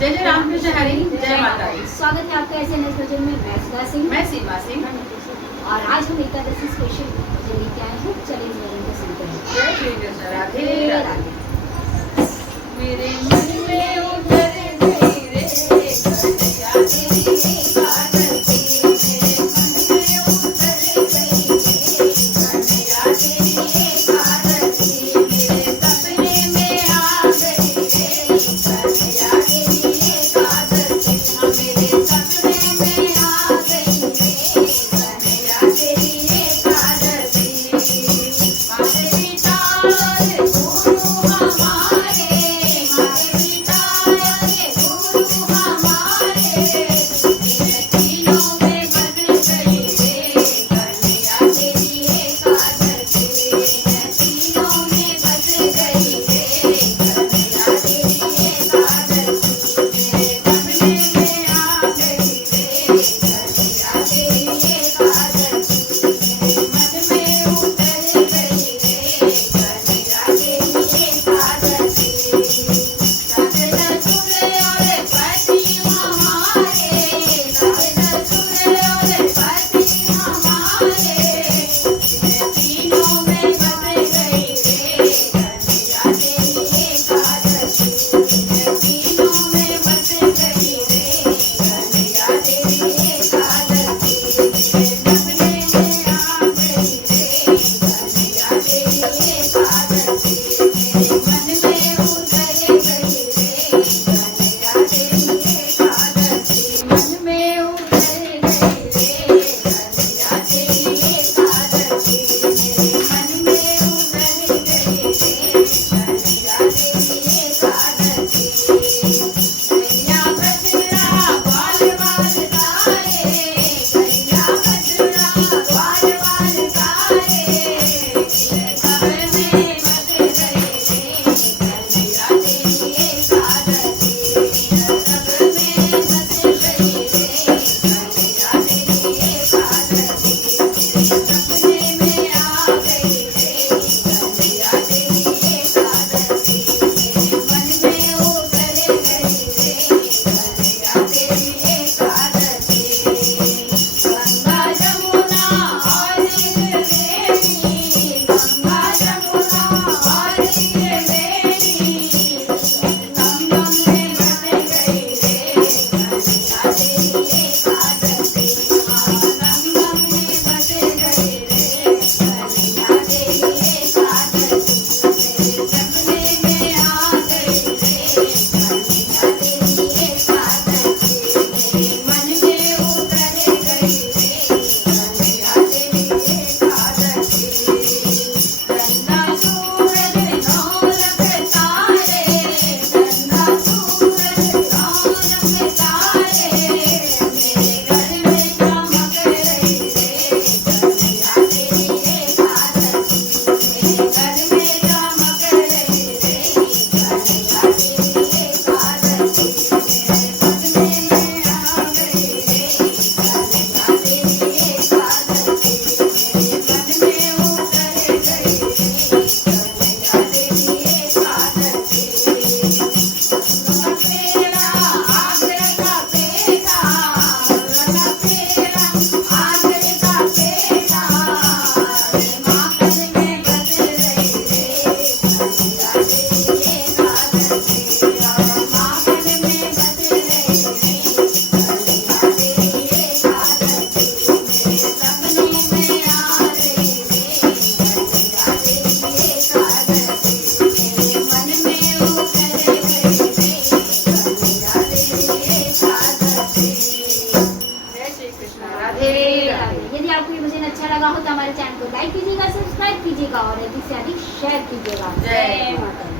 जय जय राम कृष्ण हरि, जय माता दी। स्वागत है आपका एसएनएस भजन में। मैं सुधा सिंह, मैं सीमा सिंह। और आज हम एकादशी स्पेशल भजन लेके आए हैं। चलिए इस भजन को सुनते हैं। जय श्री कृष्ण, राधे राधे। मेरे मन में उतर गई रे कन्हैया तेरी एकादशी, मेरे मन में उतर गई रे कन्हैया तेरी एकादशी, मेरे सपने में आ गई रे कन्हैया तेरी एकादशी, मेरे सपने में आ गई रे कन्हैया तेरी एकादशी। माते पिता और गुरु हमारे, माते पिता और गुरु हमारे, इन्हें तीनों में बस गई रे कन्हैया तेरी एकादशी, इन्हें तीनों में बस गई रे कन्हैया तेरी एकादशी, मेरे सपने में आ गई रे कन्हैया तेरी एकादशी, मेरे मन में उतर गई रे कन्हैया तेरी एकादशी। सत ससुर और पति हमारे, सत ससुर और पति हमारे, इन्हें तीनों में बस गई रे कन्हैया तेरी एकादशी, इन्हें तीनों में बस गई रे कन्हैया तेरी एकादशी, मेरे सपने में आ गई रे कन्हैया तेरी एकादशी, मेरे मन में उतर गई रे कन्हैया तेरी एकादशी, मन में उतर गई रे कन्हैया तेरी एकादशी, मेरे मन में उतर गई रे कन्हैया तेरी एकादशी। कन्हैया बछड़ा ग्वाल वाल सारे, कन्हैया बछड़ा ग्वाल वाल सारे, सब में बस गई रे कन्हैया तेरी एकादशी, सब में बस गई रे कन्हैया तेरी एकादशी, मेरे सपने में आ गई रे कन्हैया तेरी एकादशी, मेरे मन में उतर गई रे कन्हैया तेरी एकादशी। गंगा जमुना और त्रिवेणी, गंगा जमुना और त्रिवेणी, संगम में बस गई रे कन्हैया तेरी एकादशी, संगम में बस गई रे कन्हैया तेरी एकादशी, मेरे सपने में आ गई रे कन्हैया तेरी एकादशी, मेरे मन में उतर गई रे कन्हैया तेरी एकादशी। चंदा सूरज नौ रख तारे, चंदा सूरज नौ रख तारे, मेरे घर में चमक रही रे कन्हैया तेरी एकादशी, मेरे घर में चमक रही रे कन्हैया तेरी एकादशी, मेरे सपने में आ गई रे कन्हैया तेरी एकादशी, मेरे मन में उतर गई रे कन्हैया तेरी एकादशी। पेड़ा आगरे का पेड़ा, पेड़ा आगरे का पेड़ा, माखन में बस रही रे कन्हैया तेरी एकादशी, माखन में बस रही रे कन्हैया तेरी एकादशी, मेरे सपने में आ गई रे कन्हैया तेरी एकादशी, मेरे मन में उतर गई रे कन्हैया तेरी एकादशी। जय श्री कृष्ण, राधे राधे। यदि आपको ये भजन अच्छा लगा हो तो हमारे चैनल को लाइक कीजिएगा, सब्सक्राइब कीजिएगा और अधिक से अधिक शेयर कीजिएगा। जय जय माता दी।